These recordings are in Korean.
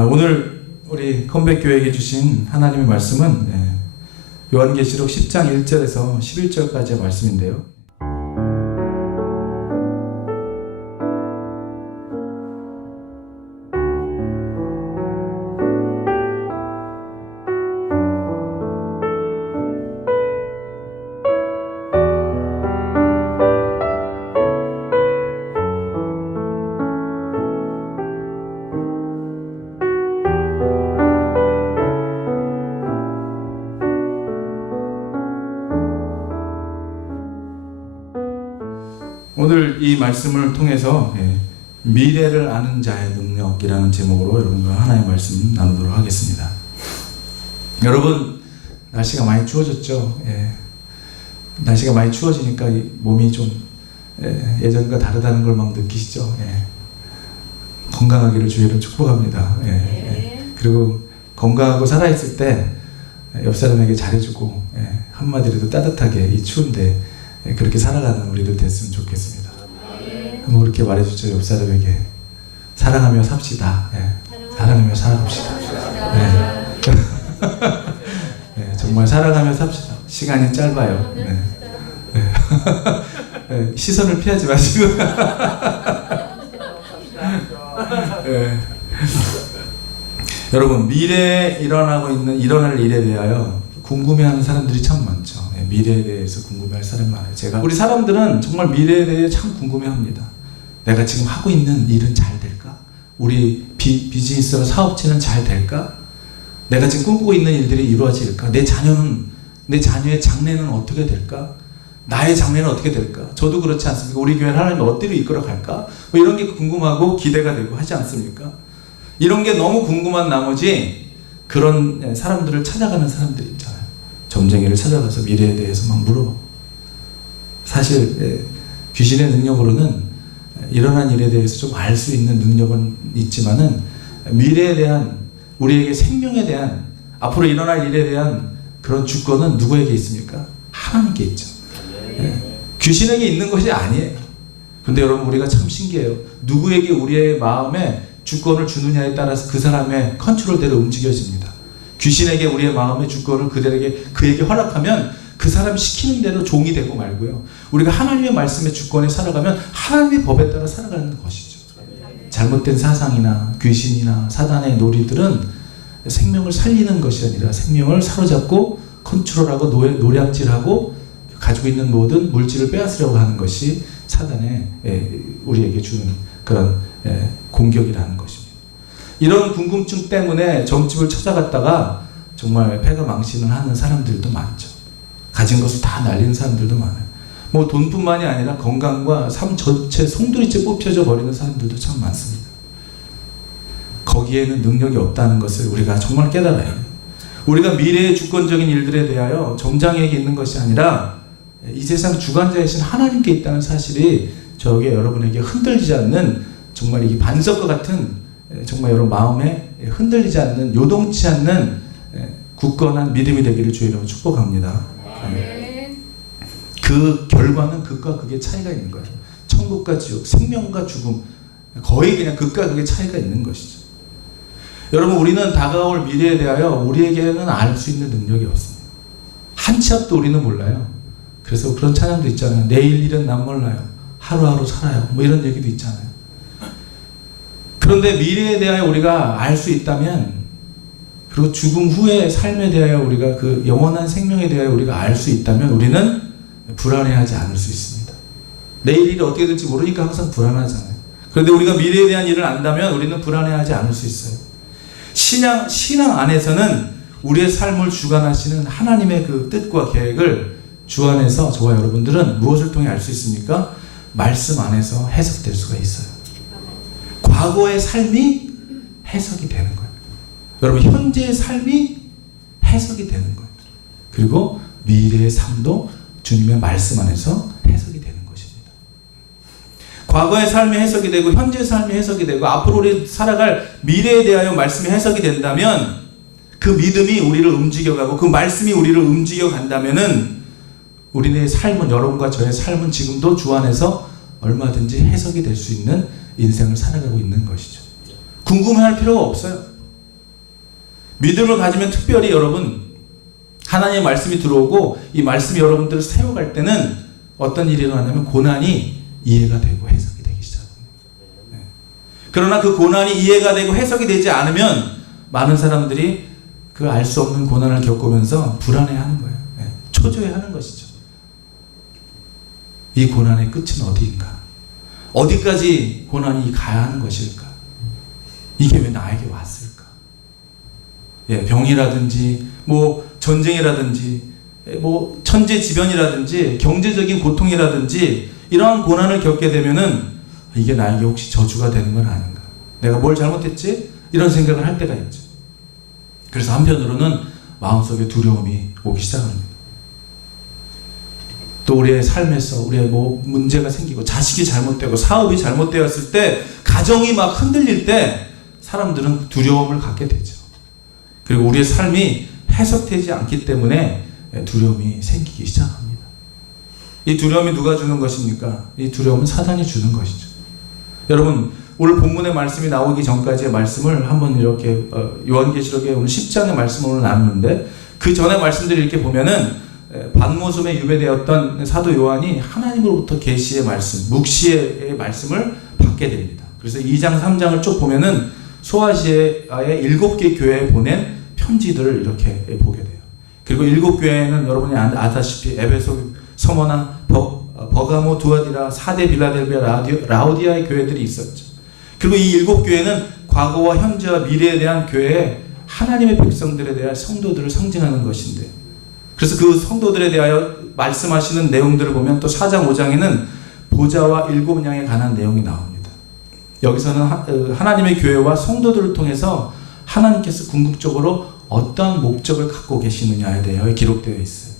오늘 우리 컴백교회에게 주신 하나님의 말씀은 요한계시록 10장 1절에서 11절까지의 말씀인데요. 오늘 이 말씀을 통해서 미래를 아는 자의 능력이라는 제목으로 여러분과 하나의 말씀 나누도록 하겠습니다. 여러분, 날씨가 많이 추워졌죠? 날씨가 많이 추워지니까 몸이 좀 예전과 다르다는 걸 막 느끼시죠? 건강하기를 주의로 축복합니다. 그리고 건강하고 살아있을 때 옆 사람에게 잘해주고 한마디라도 따뜻하게 이 추운데 그렇게 살아가는 우리들 됐으면 좋겠습니다. 한번 그렇게 말해주죠. 옆 사람에게 사랑하며 삽시다. 사랑하며 살아갑시다. 정말 사랑하며 삽시다. 시간이 짧아요. 시선을 피하지 마시고 여러분, 미래에 일어날 일에 대하여 궁금해하는 사람들이 참 많죠. 미래에 대해서 궁금해할 사람이 많아요. 우리 사람들은 정말 미래에 대해 참 궁금해합니다. 내가 지금 하고 있는 일은 잘 될까? 우리 비즈니스나 사업체는 잘 될까? 내가 지금 꿈꾸고 있는 일들이 이루어질까? 내 자녀의 장래는 어떻게 될까? 나의 장래는 어떻게 될까? 저도 그렇지 않습니까? 우리 교회는 하나님이 어디로 이끌어 갈까? 뭐 이런 게 궁금하고 기대가 되고 하지 않습니까? 이런 게 너무 궁금한 나머지 그런 사람들을 찾아가는 사람들이 있잖아요. 점쟁이를 찾아가서 미래에 대해서 막 물어보고. 사실 귀신의 능력으로는 일어난 일에 대해서 좀 알 수 있는 능력은 있지만은 미래에 대한, 우리에게 생명에 대한, 앞으로 일어날 일에 대한 그런 주권은 누구에게 있습니까? 하나님께 있죠. 귀신에게 있는 것이 아니에요. 근데 여러분, 우리가 참 신기해요. 누구에게 우리의 마음에 주권을 주느냐에 따라서 그 사람의 컨트롤대로 움직여집니다. 귀신에게 우리의 마음의 주권을 그에게 허락하면 그 사람 시키는 대로 종이 되고 말고요. 우리가 하나님의 말씀의 주권에 살아가면 하나님의 법에 따라 살아가는 것이죠. 잘못된 사상이나 귀신이나 사단의 놀이들은 생명을 살리는 것이 아니라 생명을 사로잡고 컨트롤하고 노략질하고 가지고 있는 모든 물질을 빼앗으려고 하는 것이 사단의 우리에게 주는 그런 공격이라는 것입니다. 이런 궁금증 때문에 점집을 찾아갔다가 정말 폐가 망신을 하는 사람들도 많죠. 가진 것을 다 날리는 사람들도 많아요. 뭐 돈뿐만이 아니라 건강과 삶 전체 송두리째 뽑혀져 버리는 사람들도 참 많습니다. 거기에는 능력이 없다는 것을 우리가 정말 깨달아야 해요. 우리가 미래의 주권적인 일들에 대하여 점장에게 있는 것이 아니라 이 세상 주관자이신 하나님께 있다는 사실이 저에게 여러분에게 흔들리지 않는, 정말 이 반석과 같은, 정말 여러분 마음에 흔들리지 않는, 요동치 않는 굳건한 믿음이 되기를 주의로 축복합니다. 그 결과는 극과 극의 차이가 있는 거예요. 천국과 지옥, 생명과 죽음, 거의 그냥 극과 극의 차이가 있는 것이죠. 여러분, 우리는 다가올 미래에 대하여 우리에게는 알 수 있는 능력이 없습니다. 한 치 앞도 우리는 몰라요. 그래서 그런 찬양도 있잖아요. 내일 일은 난 몰라요. 하루하루 살아요. 뭐 이런 얘기도 있잖아요. 그런데 미래에 대하여 우리가 알 수 있다면, 그리고 죽음 후의 삶에 대하여 우리가 그 영원한 생명에 대하여 우리가 알 수 있다면 우리는 불안해하지 않을 수 있습니다. 내일 일이 어떻게 될지 모르니까 항상 불안하잖아요. 그런데 우리가 미래에 대한 일을 안다면 우리는 불안해하지 않을 수 있어요. 신앙 안에서는 우리의 삶을 주관하시는 하나님의 그 뜻과 계획을 주 안에서 저와 여러분들은 무엇을 통해 알 수 있습니까? 말씀 안에서 해석될 수가 있어요. 과거의 삶이 해석이 되는 거예요. 여러분, 현재의 삶이 해석이 되는 거예요. 그리고 미래의 삶도 주님의 말씀 안에서 해석이 되는 것입니다. 과거의 삶이 해석이 되고 현재의 삶이 해석이 되고 앞으로 우리 살아갈 미래에 대하여 말씀이 해석이 된다면 그 믿음이 우리를 움직여가고 그 말씀이 우리를 움직여간다면은 우리의 삶은, 여러분과 저의 삶은 지금도 주 안에서 얼마든지 해석이 될 수 있는 인생을 살아가고 있는 것이죠. 궁금해할 필요가 없어요. 믿음을 가지면 특별히 여러분 하나님의 말씀이 들어오고 이 말씀이 여러분들을 세워갈 때는 어떤 일이 일어나냐면 고난이 이해가 되고 해석이 되기 시작합니다. 네. 그러나 그 고난이 이해가 되고 해석이 되지 않으면 많은 사람들이 그 알 수 없는 고난을 겪으면서 불안해하는 거예요. 네. 초조해하는 것이죠. 이 고난의 끝은 어디인가? 어디까지 고난이 가야 하는 것일까? 이게 왜 나에게 왔을까? 예, 병이라든지 뭐 전쟁이라든지 뭐 천재지변이라든지 경제적인 고통이라든지 이러한 고난을 겪게 되면은 이게 나에게 혹시 저주가 되는 건 아닌가? 내가 뭘 잘못했지? 이런 생각을 할 때가 있죠. 그래서 한편으로는 마음속에 두려움이 오기 시작합니다. 또 우리의 삶에서 우리의 뭐 문제가 생기고 자식이 잘못되고 사업이 잘못되었을 때 가정이 막 흔들릴 때 사람들은 두려움을 갖게 되죠. 그리고 우리의 삶이 해석되지 않기 때문에 두려움이 생기기 시작합니다. 이 두려움이 누가 주는 것입니까? 이 두려움은 사단이 주는 것이죠. 여러분 오늘 본문의 말씀이 나오기 전까지의 말씀을 한번 이렇게 요한계시록의 오늘 10장의 말씀을 오늘 나누는데 그 전의 말씀들을 이렇게 보면은 반모섬에 유배되었던 사도 요한이 하나님으로부터 계시의 말씀, 묵시의 말씀을 받게 됩니다. 그래서 2장, 3장을 쭉 보면은 소아시아의 7개 교회에 보낸 편지들을 이렇게 보게 돼요. 그리고 7교회는 여러분이 아다시피 에베소, 서머나, 버가모, 두아디라, 사대, 빌라델비아, 라오디아의 교회들이 있었죠. 그리고 이 7교회는 과거와 현재와 미래에 대한 교회에 하나님의 백성들에 대한 성도들을 상징하는 것인데 그래서 그 성도들에 대하여 말씀하시는 내용들을 보면 또 4장, 5장에는 보좌와 7양에 관한 내용이 나옵니다. 여기서는 하나님의 교회와 성도들을 통해서 하나님께서 궁극적으로 어떤 목적을 갖고 계시느냐에 대하여 기록되어 있어요.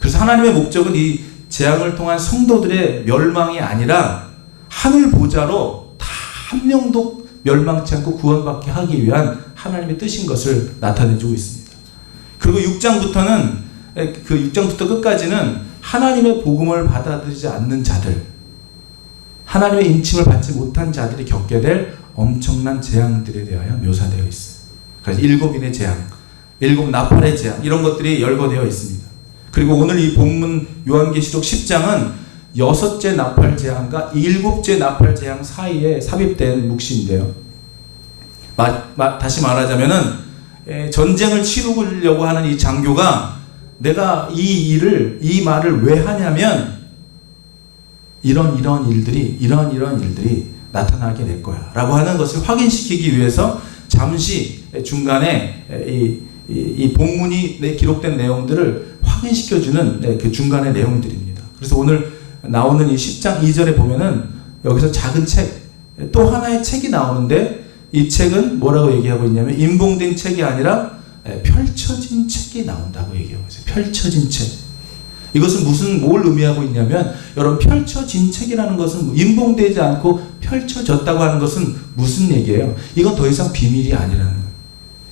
그래서 하나님의 목적은 이 재앙을 통한 성도들의 멸망이 아니라 하늘 보좌로 다 한 명도 멸망치 않고 구원받게 하기 위한 하나님의 뜻인 것을 나타내주고 있습니다. 그리고 6장부터는 그 6장부터 끝까지는 하나님의 복음을 받아들이지 않는 자들, 하나님의 인침을 받지 못한 자들이 겪게 될 엄청난 재앙들에 대하여 묘사되어 있어요. 그래서 7인의 재앙, 7 나팔의 재앙 이런 것들이 열거되어 있습니다. 그리고 오늘 이 본문 요한계시록 10장은 6째 나팔 재앙과 7째 나팔 재앙 사이에 삽입된 묵시인데요. 다시 말하자면은 전쟁을 치르려고 하는 이 장교가 내가 이 말을 왜 하냐면 이런 일들이 나타나게 될 거야 라고 하는 것을 확인시키기 위해서 잠시 중간에 이 본문이 기록된 내용들을 확인시켜주는 그 중간의 내용들입니다. 그래서 오늘 나오는 이 10장 2절에 보면은 여기서 작은 책, 또 하나의 책이 나오는데 이 책은 뭐라고 얘기하고 있냐면 인봉된 책이 아니라 펼쳐진 책이 나온다고 얘기하고 있어요. 펼쳐진 책. 이것은 뭘 의미하고 있냐면 여러분 펼쳐진 책이라는 것은 인봉되지 않고 펼쳐졌다고 하는 것은 무슨 얘기예요? 이건 더 이상 비밀이 아니라는 거예요.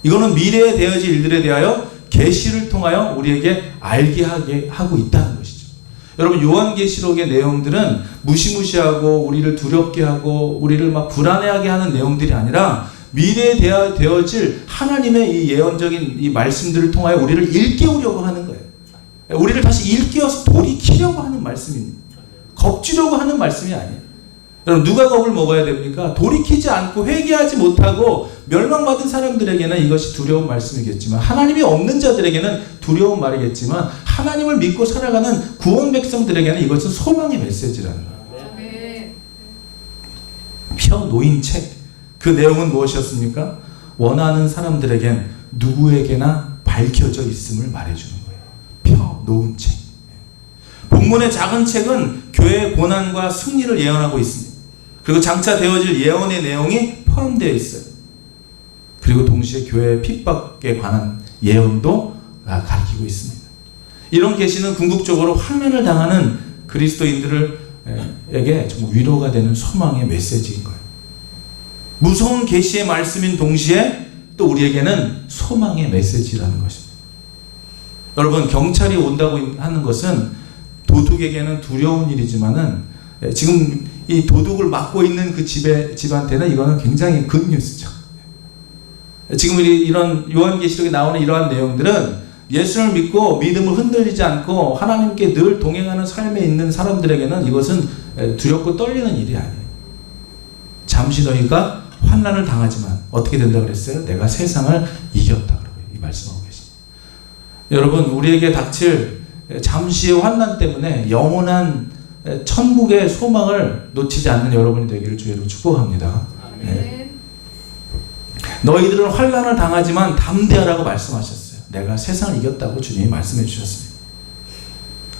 이거는 미래에 되어질 일들에 대하여 계시를 통하여 우리에게 알게 하게 하고 있다는 것이죠. 여러분 요한계시록의 내용들은 무시무시하고 우리를 두렵게 하고 우리를 막 불안해하게 하는 내용들이 아니라 미래에 되어질 하나님의 이 예언적인 이 말씀들을 통하여 우리를 일깨우려고 하는 거예요. 우리를 다시 일깨워서 돌이키려고 하는 말씀입니다. 겁주려고 하는 말씀이 아니에요. 여러분 누가 겁을 먹어야 됩니까? 돌이키지 않고 회개하지 못하고 멸망받은 사람들에게는 이것이 두려운 말씀이겠지만 하나님이 없는 자들에게는 두려운 말이겠지만 하나님을 믿고 살아가는 구원 백성들에게는 이것은 소망의 메시지라는 거예요. 펴 놓인 책, 그 내용은 무엇이었습니까? 원하는 사람들에겐 누구에게나 밝혀져 있음을 말해주는 거예요. 펴 놓은 책. 본문의 작은 책은 교회의 고난과 승리를 예언하고 있습니다. 그리고 장차 되어질 예언의 내용이 포함되어 있어요. 그리고 동시에 교회의 핍박에 관한 예언도 가리키고 있습니다. 이런 계시는 궁극적으로 환난을 당하는 그리스도인들에게 정말 위로가 되는 소망의 메시지인 거예요. 무서운 계시의 말씀인 동시에 또 우리에게는 소망의 메시지라는 것입니다. 여러분 경찰이 온다고 하는 것은 도둑에게는 두려운 일이지만은 지금 이 도둑을 맡고 있는 그 집한테는 이거는 굉장히 굿뉴스죠. 지금 이런 요한계시록에 나오는 이러한 내용들은 예수를 믿고 믿음을 흔들리지 않고 하나님께 늘 동행하는 삶에 있는 사람들에게는 이것은 두렵고 떨리는 일이 아니에요. 잠시 너희가 환난을 당하지만 어떻게 된다 그랬어요? 내가 세상을 이겼다 그러고 이 말씀하고 계십니다. 여러분, 우리에게 닥칠 잠시의 환난 때문에 영원한 천국의 소망을 놓치지 않는 여러분이 되기를 주의로 축복합니다. 네. 너희들은 환난을 당하지만 담대하라고 말씀하셨어요. 내가 세상을 이겼다고 주님이 말씀해 주셨습니다.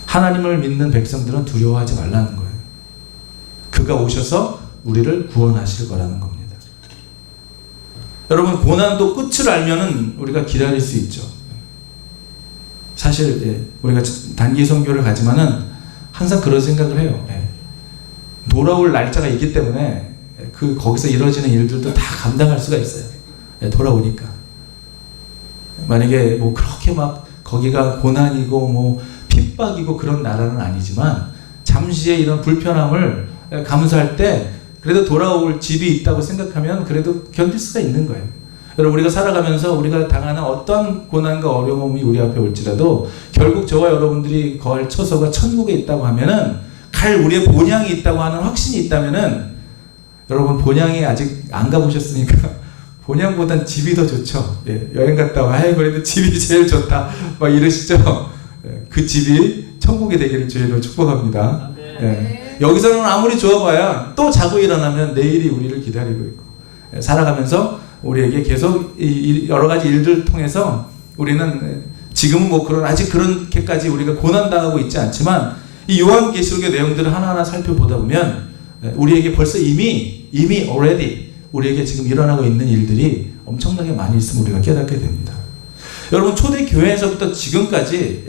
하나님을 믿는 백성들은 두려워하지 말라는 거예요. 그가 오셔서 우리를 구원하실 거라는 겁니다. 여러분, 고난도 끝을 알면은 우리가 기다릴 수 있죠. 사실 우리가 단기 선교를 가지만은 항상 그런 생각을 해요. 돌아올 날짜가 있기 때문에 거기서 이루어지는 일들도 다 감당할 수가 있어요. 돌아오니까. 만약에 뭐 그렇게 막 거기가 고난이고 뭐 핍박이고 그런 나라는 아니지만 잠시의 이런 불편함을 감수할 때 그래도 돌아올 집이 있다고 생각하면 그래도 견딜 수가 있는 거예요. 여러분, 우리가 살아가면서 우리가 당하는 어떤 고난과 어려움이 우리 앞에 올지라도 결국 저와 여러분들이 거할 처소가 천국에 있다고 하면은 갈 우리의 본향이 있다고 하는 확신이 있다면은 여러분, 본향에 아직 안 가보셨으니까 본향보단 집이 더 좋죠. 여행 갔다 와 그래도 집이 제일 좋다 막 이러시죠. 그 집이 천국이 되기를 주의로 축복합니다. 여기서는 아무리 좋아봐야 또 자고 일어나면 내일이 우리를 기다리고 있고, 살아가면서 우리에게 계속 여러 가지 일들을 통해서 우리는 지금은 뭐 아직 그렇게까지 우리가 고난당하고 있지 않지만 이 요한계시록의 내용들을 하나하나 살펴보다 보면 우리에게 벌써 이미 already 우리에게 지금 일어나고 있는 일들이 엄청나게 많이 있음을 우리가 깨닫게 됩니다. 여러분, 초대 교회에서부터 지금까지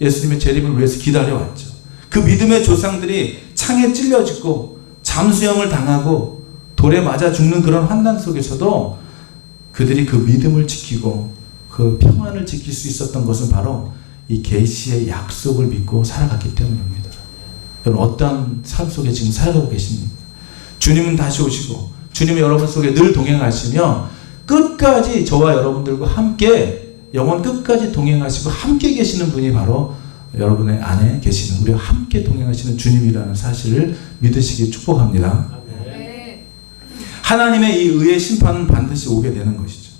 예수님의 재림을 위해서 기다려왔죠. 그 믿음의 조상들이 창에 찔려 죽고 잠수형을 당하고 돌에 맞아 죽는 그런 환난 속에서도 그들이 그 믿음을 지키고 그 평안을 지킬 수 있었던 것은 바로 이 계시의 약속을 믿고 살아갔기 때문입니다. 여러분, 어떠한 삶 속에 지금 살아가고 계십니까? 주님은 다시 오시고 주님이 여러분 속에 늘 동행하시며 끝까지 저와 여러분들과 함께 영원 끝까지 동행하시고 함께 계시는 분이 바로 여러분의 안에 계시는 우리와 함께 동행하시는 주님이라는 사실을 믿으시기 축복합니다. 하나님의 이 의의 심판은 반드시 오게 되는 것이죠.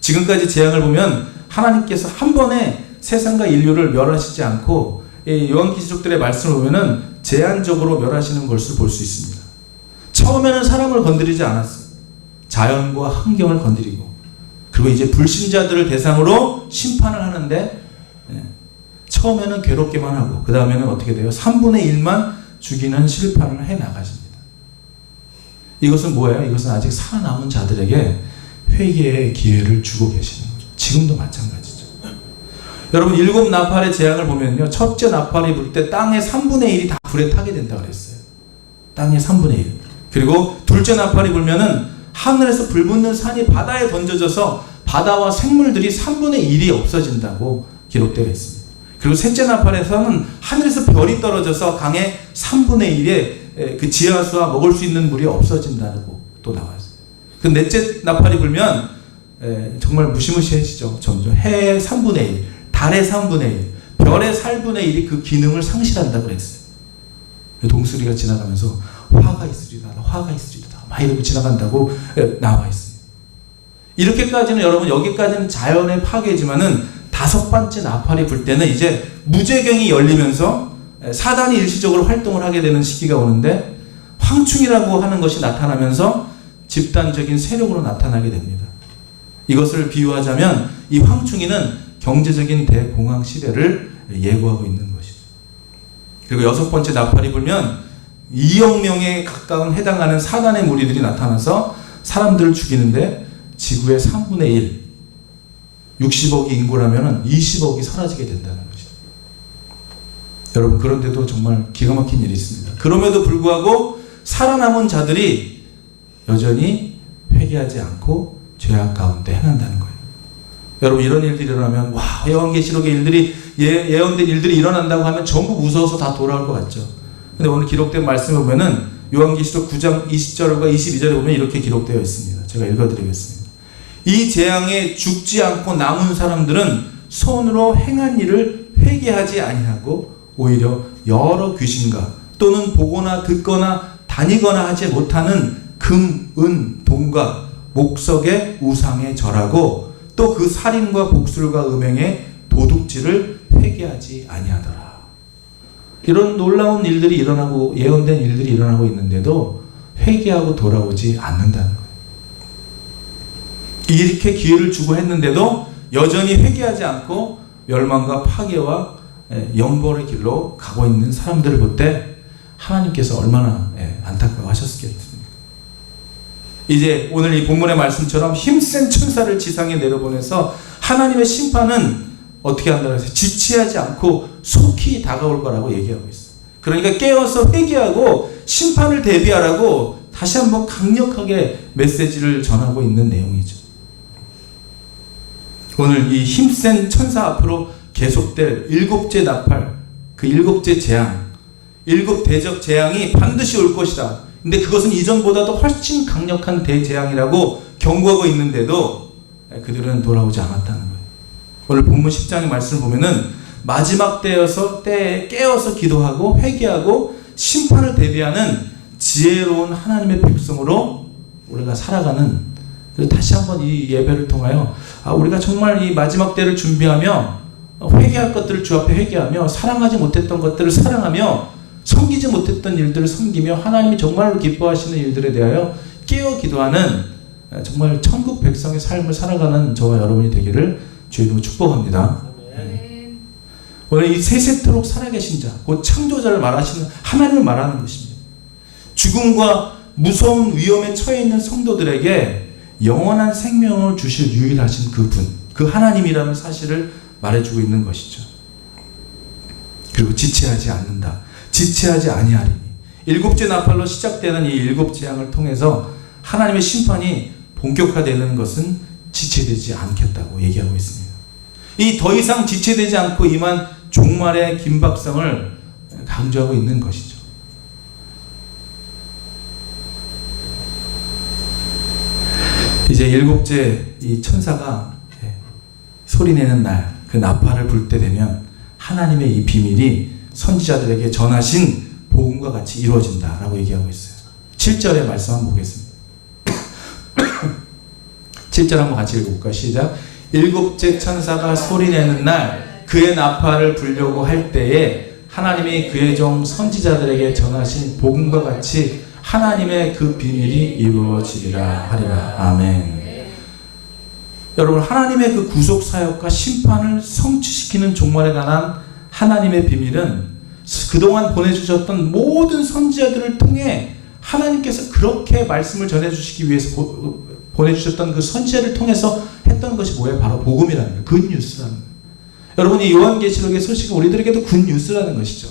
지금까지 재앙을 보면 하나님께서 한 번에 세상과 인류를 멸하시지 않고 요한계시록들의 말씀을 보면은 제한적으로 멸하시는 것을 볼 수 있습니다. 처음에는 사람을 건드리지 않았어요. 자연과 환경을 건드리고, 그리고 이제 불신자들을 대상으로 심판을 하는데 처음에는 괴롭게만 하고 그 다음에는 어떻게 돼요? 3분의 1만 죽이는 심판을 해 나가십니다. 이것은 뭐예요? 이것은 아직 살아남은 자들에게 회개의 기회를 주고 계시는 거죠. 지금도 마찬가지죠. 여러분, 7 나팔의 재앙을 보면요, 첫째 나팔이 불 때 땅의 3분의 1이 다 불에 타게 된다고 그랬어요. 땅의 3분의 1. 그리고 둘째 나팔이 불면은 하늘에서 불 붙는 산이 바다에 던져져서 바다와 생물들이 3분의 1이 없어진다고 기록되어 있습니다. 그리고 셋째 나팔에서는 하늘에서 별이 떨어져서 강의 3분의 1의 그 지하수와 먹을 수 있는 물이 없어진다고 또 나와있어요. 그 넷째 나팔이 불면 정말 무시무시해지죠. 점점 해의 3분의 1, 달의 3분의 1, 별의 4분의 1이 그 기능을 상실한다고 그랬어요. 동수리가 지나가면서 화가 있으리다, 화가 있으리다 막 이러고 지나간다고 나와 있습니다. 이렇게까지는 여러분, 여기까지는 자연의 파괴지만은 5번째 나팔이 불 때는 이제 무제경이 열리면서 사단이 일시적으로 활동을 하게 되는 시기가 오는데 황충이라고 하는 것이 나타나면서 집단적인 세력으로 나타나게 됩니다. 이것을 비유하자면 이 황충이는 경제적인 대공황 시대를 예고하고 있는 것이죠. 그리고 6번째 나팔이 불면 2억 명에 가까운 해당하는 사단의 무리들이 나타나서 사람들을 죽이는데 지구의 3분의 1, 60억이 인구라면 20억이 사라지게 된다는 것이죠. 여러분, 그런데도 정말 기가 막힌 일이 있습니다. 그럼에도 불구하고 살아남은 자들이 여전히 회개하지 않고 죄악 가운데 행한다는 거예요. 여러분, 이런 일들이 일어나면 요한계시록의 일들이 예언된 일들이 일어난다고 하면 전부 무서워서 다 돌아올 것 같죠. 근데 오늘 기록된 말씀을 보면은 요한계시록 9장 20절과 22절에 보면 이렇게 기록되어 있습니다. 제가 읽어드리겠습니다. 이 재앙에 죽지 않고 남은 사람들은 손으로 행한 일을 회개하지 아니하고 오히려 여러 귀신과 또는 보거나 듣거나 다니거나 하지 못하는 금, 은, 돈과 목석의 우상에 절하고 또 그 살인과 복술과 음행의 도둑질을 회개하지 아니하더라. 이런 놀라운 일들이 일어나고 예언된 일들이 일어나고 있는데도 회개하고 돌아오지 않는다는 거예요. 이렇게 기회를 주고 했는데도 여전히 회개하지 않고 멸망과 파괴와 영벌의 길로 가고 있는 사람들을 볼 때 하나님께서 얼마나 안타까워하셨겠습니까? 이제 오늘 이 본문의 말씀처럼 힘센 천사를 지상에 내려보내서 하나님의 심판은 어떻게 한다고 해서 지체하지 않고 속히 다가올 거라고 얘기하고 있어요. 그러니까 깨어서 회개하고 심판을 대비하라고 다시 한번 강력하게 메시지를 전하고 있는 내용이죠. 오늘 이 힘센 천사 앞으로 계속될 일곱째 나팔, 그 일곱째 재앙, 일곱 대적 재앙이 반드시 올 것이다. 근데 그것은 이전보다도 훨씬 강력한 대재앙이라고 경고하고 있는데도 그들은 돌아오지 않았다는 거예요. 오늘 본문 10장의 말씀을 보면은 마지막 때에 깨어서 기도하고 회개하고 심판을 대비하는 지혜로운 하나님의 백성으로 우리가 살아가는, 다시 한번 이 예배를 통하여 우리가 정말 이 마지막 때를 준비하며 회개할 것들을 주 앞에 회개하며 사랑하지 못했던 것들을 사랑하며 섬기지 못했던 일들을 섬기며 하나님이 정말로 기뻐하시는 일들에 대하여 깨어 기도하는 정말 천국 백성의 삶을 살아가는 저와 여러분이 되기를 주의 이름으로 축복합니다. 오늘 이 세세토록 살아계신 자, 곧 창조자를 말하시는 하나님을 말하는 것입니다. 죽음과 무서운 위험에 처해 있는 성도들에게 영원한 생명을 주실 유일하신 그분, 그 하나님이라는 사실을 말해주고 있는 것이죠. 그리고 지체하지 않는다. 지체하지 아니하리니. 일곱째 나팔로 시작되는 이 일곱 재앙을 통해서 하나님의 심판이 본격화되는 것은 지체되지 않겠다고 얘기하고 있습니다. 이 더 이상 지체되지 않고 임한 종말의 긴박성을 강조하고 있는 것이죠. 이제 일곱째 이 천사가 소리내는 날, 그 나팔을 불 때 되면 하나님의 이 비밀이 선지자들에게 전하신 복음과 같이 이루어진다라고 얘기하고 있어요. 7절의 말씀 한번 보겠습니다. 7절 한번 같이 읽어볼까요? 시작. 일곱째 천사가 소리내는 날 그의 나팔을 불려고 할 때에 하나님이 그의 종 선지자들에게 전하신 복음과 같이 하나님의 그 비밀이 이루어지리라 하리라. 아멘. 여러분, 하나님의 그 구속 사역과 심판을 성취시키는 종말에 관한 하나님의 비밀은 그동안 보내주셨던 모든 선지자들을 통해 하나님께서 그렇게 말씀을 전해주시기 위해서 보내주셨던 그 선지자를 통해서 했던 것이 뭐예요? 바로 복음이라는 거예요. 굿뉴스라는 거예요. 여러분, 이 요한계시록의 소식은 우리들에게도 굿뉴스라는 것이죠.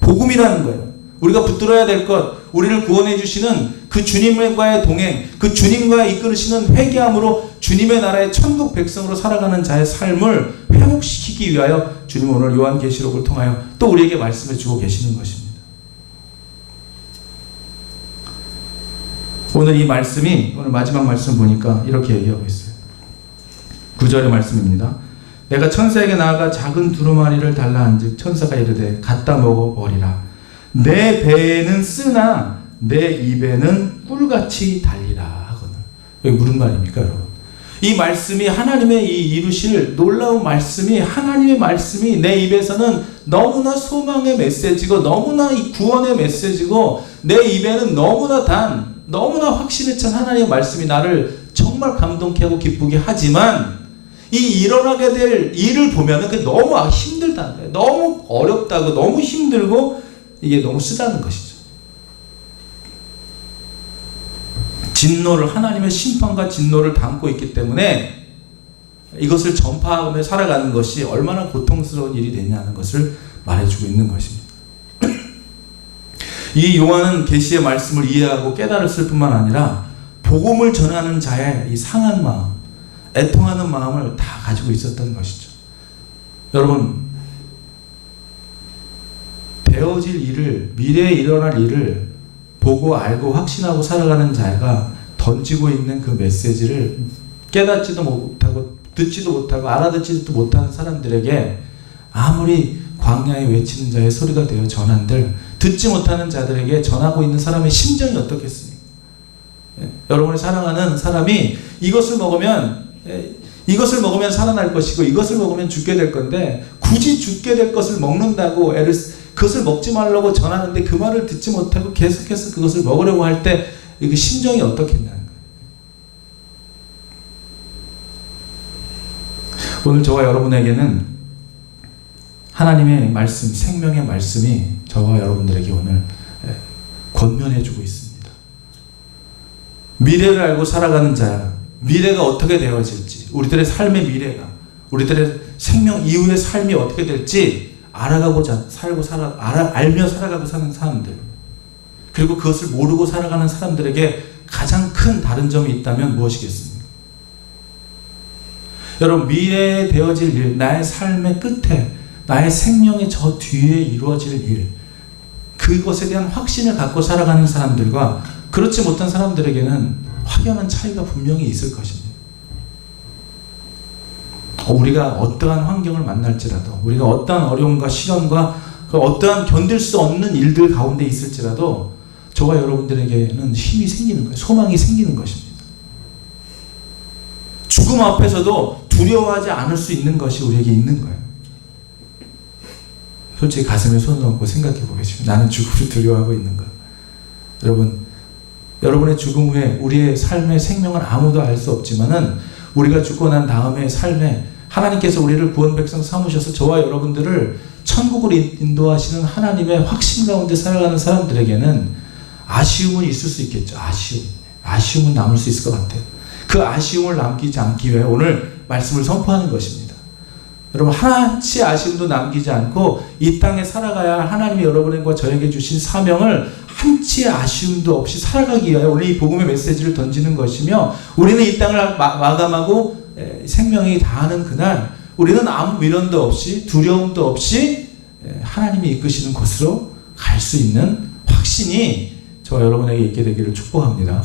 복음이라는 거예요. 우리가 붙들어야 될 것, 우리를 구원해 주시는 그 주님과의 동행, 그 주님과 이끌으시는 회개함으로 주님의 나라의 천국 백성으로 살아가는 자의 삶을 회복시키기 위하여 주님은 오늘 요한계시록을 통하여 또 우리에게 말씀해 주고 계시는 것입니다. 오늘 이 말씀이, 오늘 마지막 말씀 보니까 이렇게 얘기하고 있어요. 9절의 말씀입니다. 내가 천사에게 나아가 작은 두루마리를 달라 한즉 천사가 이르되 갖다 먹어버리라. 내 배에는 쓰나 내 입에는 꿀같이 달리라 하거늘. 여기 무슨 말입니까, 여러분? 이 말씀이 하나님의 이 이루실 놀라운 말씀이, 하나님의 말씀이 내 입에서는 너무나 소망의 메시지고 너무나 이 구원의 메시지고 내 입에는 너무나 단, 너무나 확신에 찬 하나님의 말씀이 나를 정말 감동케 하고 기쁘게 하지만 이 일어나게 될 일을 보면은 그게 너무 힘들다는 거예요. 너무 어렵다고, 너무 힘들고 이게 너무 쓰다는 것이죠. 진노를, 하나님의 심판과 진노를 담고 있기 때문에 이것을 전파하며 살아가는 것이 얼마나 고통스러운 일이 되냐는 것을 말해주고 있는 것입니다. 이 요한은 계시의 말씀을 이해하고 깨달았을 뿐만 아니라 복음을 전하는 자의 이 상한 마음, 애통하는 마음을 다 가지고 있었던 것이죠. 여러분, 되어질 일을, 미래에 일어날 일을 보고 알고 확신하고 살아가는 자가 던지고 있는 그 메시지를 깨닫지도 못하고 듣지도 못하고 알아듣지도 못하는 사람들에게 아무리 광야에 외치는 자의 소리가 되어 전한들 듣지 못하는 자들에게 전하고 있는 사람의 심정이 어떻겠습니까? 여러분이 사랑하는 사람이 이것을 먹으면 살아날 것이고 이것을 먹으면 죽게 될 건데 굳이 죽게 될 것을 먹는다고 그것을 먹지 말라고 전하는데 그 말을 듣지 못하고 계속해서 그것을 먹으려고 할 때 그 심정이 어떻겠냐는 거예요. 오늘 저와 여러분에게는 하나님의 말씀, 생명의 말씀이 저와 여러분들에게 오늘 권면해주고 있습니다. 미래를 알고 살아가는 자야. 미래가 어떻게 되어질지, 우리들의 삶의 미래가, 우리들의 생명 이후의 삶이 어떻게 될지 알아가고자 알며 살아가고 사는 사람들, 그리고 그것을 모르고 살아가는 사람들에게 가장 큰 다른 점이 있다면 무엇이겠습니까? 여러분, 미래에 되어질 일, 나의 삶의 끝에, 나의 생명의 저 뒤에 이루어질 일, 그것에 대한 확신을 갖고 살아가는 사람들과 그렇지 못한 사람들에게는 확연한 차이가 분명히 있을 것입니다. 우리가 어떠한 환경을 만날지라도, 우리가 어떠한 어려움과 시련과 어떠한 견딜 수 없는 일들 가운데 있을지라도 저와 여러분들에게는 힘이 생기는 거예요. 소망이 생기는 것입니다. 죽음 앞에서도 두려워하지 않을 수 있는 것이 우리에게 있는 거예요. 솔직히 가슴에 손을 얹고 생각해 보겠습니다. 나는 죽음을 두려워하고 있는가? 여러분의 죽음 후에 우리의 삶의 생명은 아무도 알 수 없지만은 우리가 죽고 난 다음에 삶에 하나님께서 우리를 구원 백성 삼으셔서 저와 여러분들을 천국으로 인도하시는 하나님의 확신 가운데 살아가는 사람들에게는 아쉬움은 있을 수 있겠죠. 아쉬움은 남을 수 있을 것 같아요. 그 아쉬움을 남기지 않기 위해 오늘 말씀을 선포하는 것입니다. 여러분, 하나치 아쉬움도 남기지 않고 이 땅에 살아가야 할 하나님이 여러분과 저에게 주신 사명을 한치의 아쉬움도 없이 살아가기 위하여 오늘 이 복음의 메시지를 던지는 것이며, 우리는 이 땅을 마감하고 생명이 다하는 그날 우리는 아무 미련도 없이 두려움도 없이 하나님이 이끄시는 곳으로 갈 수 있는 확신이 저와 여러분에게 있게 되기를 축복합니다.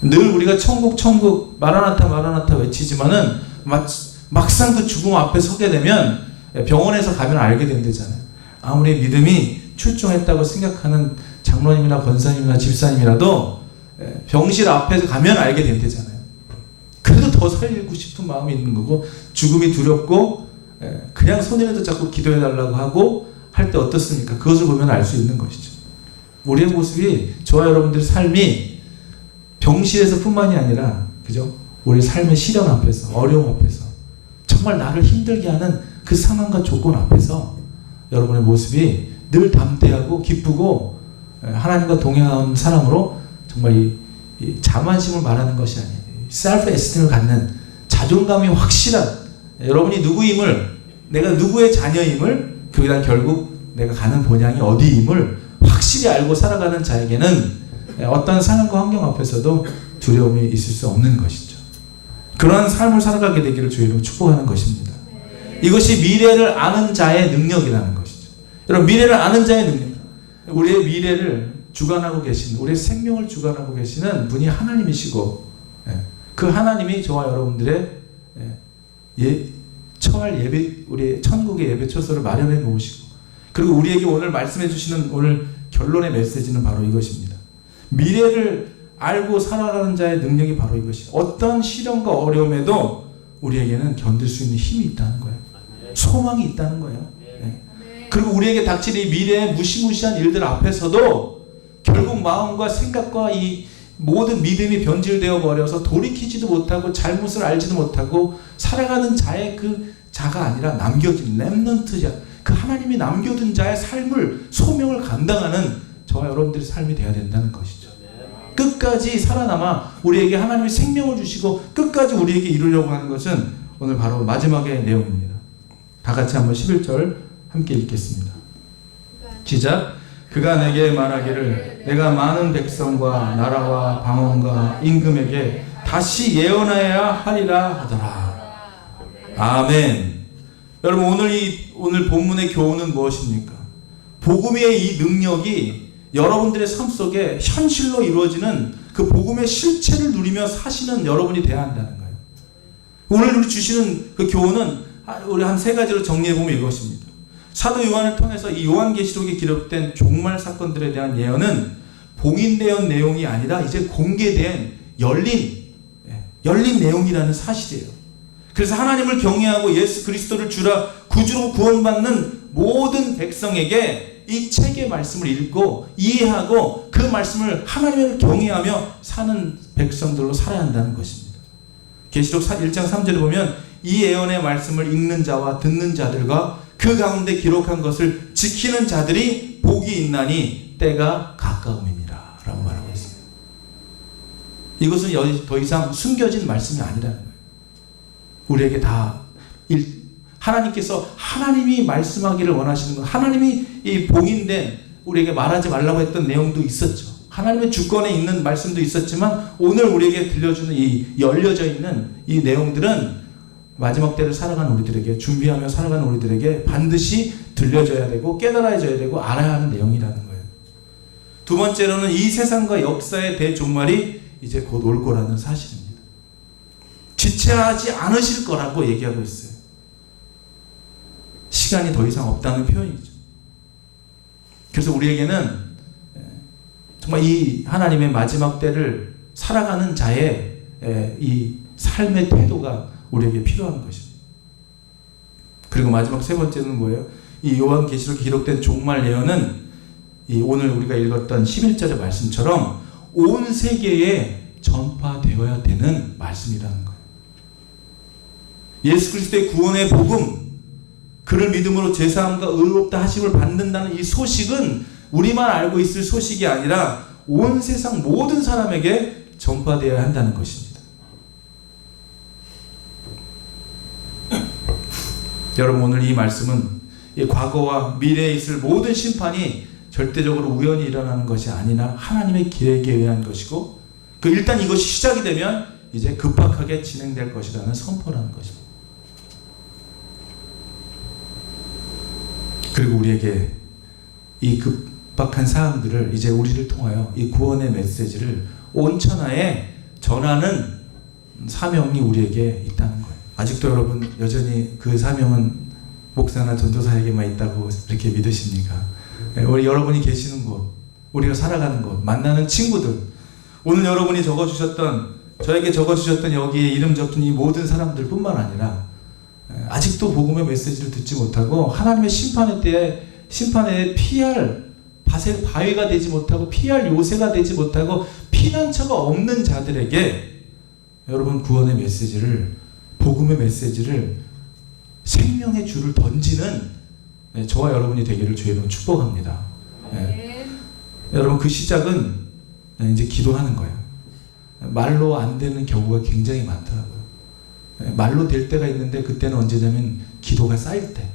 늘 우리가 천국 마라나타 외치지만은 막상 그 죽음 앞에 서게 되면 병원에서 가면 알게 된다잖아요. 아무리 믿음이 출중했다고 생각하는 장로님이나 권사님이나 집사님이라도 병실 앞에서 가면 알게 된다잖아요. 그래도 더 살고 싶은 마음이 있는 거고, 죽음이 두렵고 그냥 손이라도 잡고 기도해달라고 하고 할 때 어떻습니까? 그것을 보면 알 수 있는 것이죠. 우리의 모습이, 저와 여러분들의 삶이 병실에서 뿐만이 아니라, 그죠? 우리 삶의 시련 앞에서, 어려움 앞에서, 정말 나를 힘들게 하는 그 상황과 조건 앞에서 여러분의 모습이 늘 담대하고 기쁘고 하나님과 동행하는 사람으로 정말 이 자만심을 말하는 것이 아니에요. 셀프 에스팀을 갖는 자존감이 확실한, 여러분이 누구임을, 내가 누구의 자녀임을, 그다음 결국 내가 가는 본향이 어디임을 확실히 알고 살아가는 자에게는 어떤 상황과 환경 앞에서도 두려움이 있을 수 없는 것이죠. 그러한 삶을 살아가게 되기를 주의로 축복하는 것입니다. 이것이 미래를 아는 자의 능력이라는 것이죠. 여러분, 미래를 아는 자의 능력, 우리의 미래를 주관하고 계신, 우리의 생명을 주관하고 계시는 분이 하나님이시고, 그 하나님이 저와 여러분들의 처할 예배, 우리의 천국의 예배 처소를 마련해 놓으시고, 그리고 우리에게 오늘 말씀해 주시는 오늘 결론의 메시지는 바로 이것입니다. 미래를 알고 살아가는 자의 능력이 바로 이것이에요. 어떤 시련과 어려움에도 우리에게는 견딜 수 있는 힘이 있다는 거예요. 소망이 있다는 거예요. 그리고 우리에게 닥칠 이 미래의 무시무시한 일들 앞에서도 결국 마음과 생각과 이 모든 믿음이 변질되어 버려서 돌이키지도 못하고 잘못을 알지도 못하고 살아가는 자의 그 자가 아니라 남겨진 렘넌트자, 그 하나님이 남겨둔 자의 삶을, 소명을 감당하는 저와 여러분들의 삶이 되어야 된다는 것이죠. 끝까지 살아남아 우리에게 하나님이 생명을 주시고 끝까지 우리에게 이루려고 하는 것은 오늘 바로 마지막의 내용입니다. 다 같이 한번 11절 함께 읽겠습니다. 시작. 그가 내게 말하기를 내가 많은 백성과 나라와 방언과 임금에게 다시 예언하여야 하리라 하더라. 아멘. 여러분, 오늘 본문의 교훈은 무엇입니까? 복음의 이 능력이 여러분들의 삶 속에 현실로 이루어지는 그 복음의 실체를 누리며 사시는 여러분이 돼야 한다는 거예요. 오늘 우리 주시는 그 교훈은 우리 한 세 가지로 정리해보면 이것입니다. 사도 요한을 통해서 이 요한계시록에 기록된 종말 사건들에 대한 예언은 봉인되어 내용이 아니라 이제 공개된 열린 내용이라는 사실이에요. 그래서 하나님을 경외하고 예수 그리스도를 주라 구주로 구원받는 모든 백성에게 이 책의 말씀을 읽고 이해하고 그 말씀을 하나님을 경외하며 사는 백성들로 살아야 한다는 것입니다. 계시록 1장 3절에 보면 이 예언의 말씀을 읽는 자와 듣는 자들과 그 가운데 기록한 것을 지키는 자들이 복이 있나니 때가 가까움이니라 라고 말하고 있습니다. 이것은 더 이상 숨겨진 말씀이 아니라는 거예요. 우리에게 다 하나님께서 하나님이 말씀하기를 원하시는 것, 하나님이 이 봉인된 우리에게 말하지 말라고 했던 내용도 있었죠. 하나님의 주권에 있는 말씀도 있었지만 오늘 우리에게 들려주는 이 열려져 있는 이 내용들은 마지막 때를 살아가는 우리들에게, 준비하며 살아가는 우리들에게 반드시 들려져야 되고 깨달아져야 되고 알아야 하는 내용이라는 거예요. 두 번째로는 이 세상과 역사의 대종말이 이제 곧 올 거라는 사실입니다. 지체하지 않으실 거라고 얘기하고 있어요. 시간이 더 이상 없다는 표현이죠. 그래서 우리에게는 정말 이 하나님의 마지막 때를 살아가는 자의 이 삶의 태도가 우리에게 필요한 것입니다. 그리고 마지막 세 번째는 뭐예요? 이 요한계시록에 기록된 종말 예언은 이 오늘 우리가 읽었던 11절의 말씀처럼 온 세계에 전파되어야 되는 말씀이라는 거예요. 예수 그리스도의 구원의 복음, 그를 믿음으로 제사함과 의롭다 하심을 받는다는 이 소식은 우리만 알고 있을 소식이 아니라 온 세상 모든 사람에게 전파되어야 한다는 것입니다. 여러분, 오늘 이 말씀은 이 과거와 미래에 있을 모든 심판이 절대적으로 우연히 일어나는 것이 아니라 하나님의 계획에 의한 것이고, 일단 이것이 시작이 되면 이제 급박하게 진행될 것이라는 선포라는 것입니다. 그리고 우리에게 이 급박한 사람들을 이제 우리를 통하여 이 구원의 메시지를 온 천하에 전하는 사명이 우리에게 있다는 거예요. 아직도 여러분 여전히 그 사명은 목사나 전도사에게만 있다고 이렇게 믿으십니까? 우리 여러분이 계시는 곳, 우리가 살아가는 곳, 만나는 친구들, 오늘 여러분이 저에게 적어주셨던 여기에 이름 적힌 이 모든 사람들 뿐만 아니라 아직도 복음의 메시지를 듣지 못하고 하나님의 심판에 피할 바위가 되지 못하고 피할 요새가 되지 못하고 피난처가 없는 자들에게 여러분 구원의 메시지를, 복음의 메시지를, 생명의 줄을 던지는 저와 여러분이 되기를 주의 이름으로 축복합니다. 여러분, 그 시작은 이제 기도하는 거예요. 말로 안 되는 경우가 굉장히 많더라고요. 말로 될 때가 있는데 그때는 언제냐면 기도가 쌓일 때,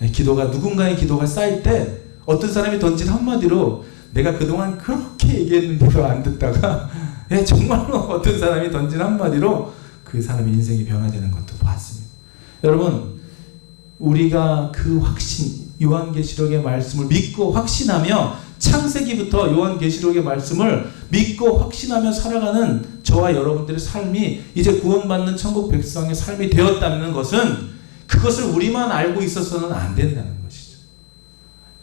누군가의 기도가 쌓일 때 어떤 사람이 던진 한마디로 내가 그동안 그렇게 얘기했는데도 안 듣다가 정말로 어떤 사람이 던진 한마디로 그 사람의 인생이 변화되는 것도 봤습니다. 여러분, 우리가 그 확신, 요한계시록의 말씀을 믿고 확신하며 창세기부터 요한계시록의 말씀을 믿고 확신하며 살아가는 저와 여러분들의 삶이 이제 구원받는 천국 백성의 삶이 되었다는 것은 그것을 우리만 알고 있어서는 안 된다는 것이죠.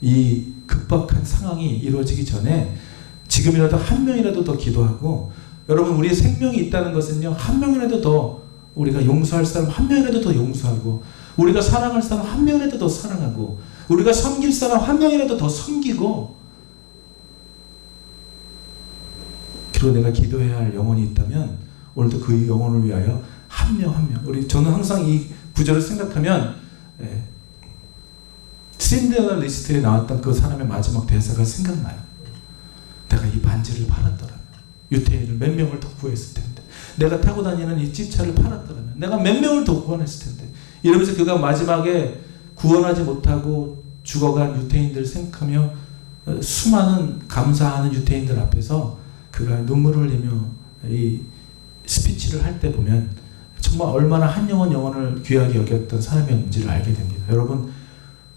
이 급박한 상황이 이루어지기 전에 지금이라도 한 명이라도 더 기도하고, 여러분, 우리의 생명이 있다는 것은요, 한 명이라도 더 우리가 용서할 사람 한 명이라도 더 용서하고, 우리가 사랑할 사람 한 명이라도 더 사랑하고, 우리가 섬길 사람 한 명이라도 더 섬기고, 그리고 내가 기도해야 할 영혼이 있다면 오늘도 그 영혼을 위하여 한 명 한 명. 저는 항상 이 구절을 생각하면 신데렐라 리스트에 나왔던 그 사람의 마지막 대사가 생각나요. 내가 이 반지를 팔았더라면 유태인을 몇 명을 더 구했을 텐데, 내가 타고 다니는 이 집차를 팔았더라면 내가 몇 명을 더 구원했을 텐데, 이러면서 그가 마지막에 구원하지 못하고 죽어간 유태인들을 생각하며 수많은 감사하는 유태인들 앞에서 그가 눈물을 흘리며 이 스피치를 할 때 보면 정말 얼마나 한 영혼을 귀하게 여겼던 사람이었는지를 알게 됩니다. 여러분,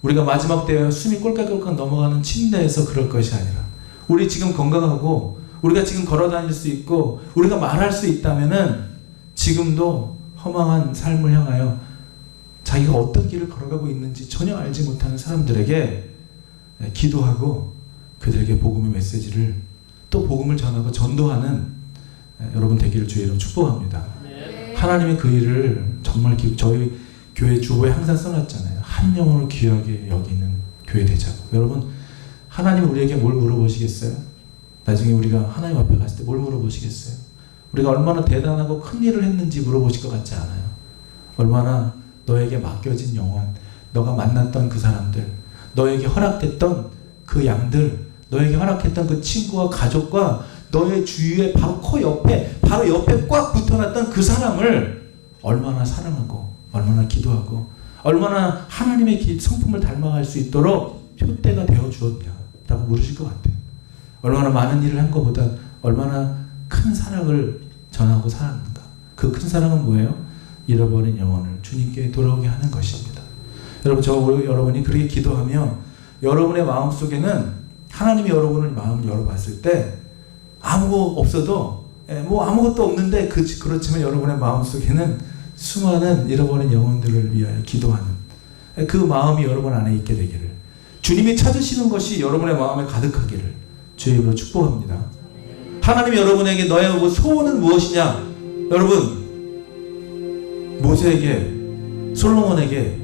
우리가 마지막 때에 숨이 꼴깍꼴깍 넘어가는 침대에서 그럴 것이 아니라, 우리 지금 건강하고 우리가 지금 걸어 다닐 수 있고 우리가 말할 수 있다면은 지금도 허망한 삶을 향하여 자기가 어떤 길을 걸어가고 있는지 전혀 알지 못하는 사람들에게 기도하고 그들에게 복음의 메시지를 또 복음을 전하고 전도하는 여러분 되기를 주의 이름으로 축복합니다. 하나님의 그 일을 정말 저희 교회 주보에 항상 써놨잖아요. 한 영혼을 귀하게 여기는 교회 되자고. 여러분, 하나님 우리에게 뭘 물어보시겠어요? 나중에 우리가 하나님 앞에 갔을 때 뭘 물어보시겠어요? 우리가 얼마나 대단하고 큰 일을 했는지 물어보실 것 같지 않아요? 얼마나 너에게 맡겨진 영혼, 너가 만났던 그 사람들, 너에게 허락됐던 그 양들, 너에게 허락했던 그 친구와 가족과 너의 주위에 바로 옆에 꽉 붙어놨던 그 사람을 얼마나 사랑하고 얼마나 기도하고 얼마나 하나님의 성품을 닮아갈 수 있도록 표대가 되어 주었냐라고 물으실 것 같아요. 얼마나 많은 일을 한 것보다 얼마나 큰 사랑을 전하고 살았는가. 그 큰 사랑은 뭐예요? 잃어버린 영혼을 주님께 돌아오게 하는 것입니다. 여러분, 여러분이 그렇게 기도하며 여러분의 마음속에는 하나님이 여러분의 마음을 열어봤을 때 아무것도 없어도 아무것도 없는데 그렇지만 여러분의 마음속에는 수많은 잃어버린 영혼들을 위하여 기도하는 그 마음이 여러분 안에 있게 되기를, 주님이 찾으시는 것이 여러분의 마음에 가득하기를 주의 이름으로 축복합니다. 하나님이 여러분에게 너의 소원은 무엇이냐? 여러분, 모세에게 솔로몬에게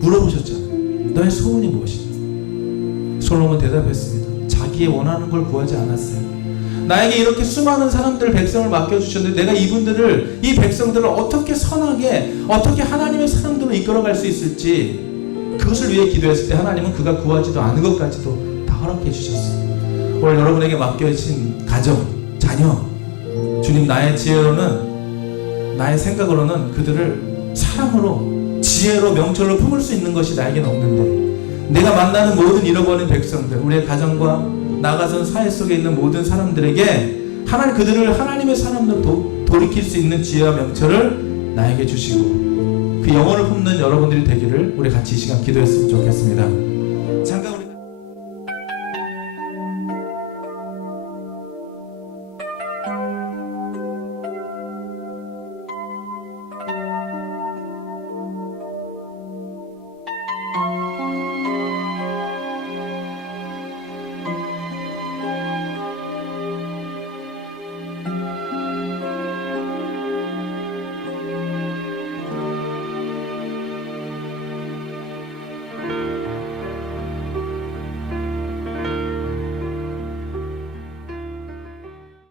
물어보셨잖아요. 너의 소원이 무엇이냐? 솔로몬 대답했습니다. 자기의 원하는 걸 구하지 않았어요. 나에게 이렇게 수많은 사람들, 백성을 맡겨주셨는데 내가 이 백성들을 어떻게 선하게, 어떻게 하나님의 사람들로 이끌어갈 수 있을지, 그것을 위해 기도했을 때 하나님은 그가 구하지도 않은 것까지도 다 허락해 주셨어요. 오늘 여러분에게 맡겨진 가정, 자녀, 주님, 나의 지혜로는, 나의 생각으로는 그들을 사랑으로, 지혜로, 명철로 품을 수 있는 것이 나에게는 없는데, 내가 만나는 모든 잃어버린 백성들, 우리의 가정과 나가선 사회 속에 있는 모든 사람들에게 그들을 하나님의 사람으로 돌이킬 수 있는 지혜와 명철을 나에게 주시고 그 영혼을 품는 여러분들이 되기를 우리 같이 이 시간 기도했으면 좋겠습니다.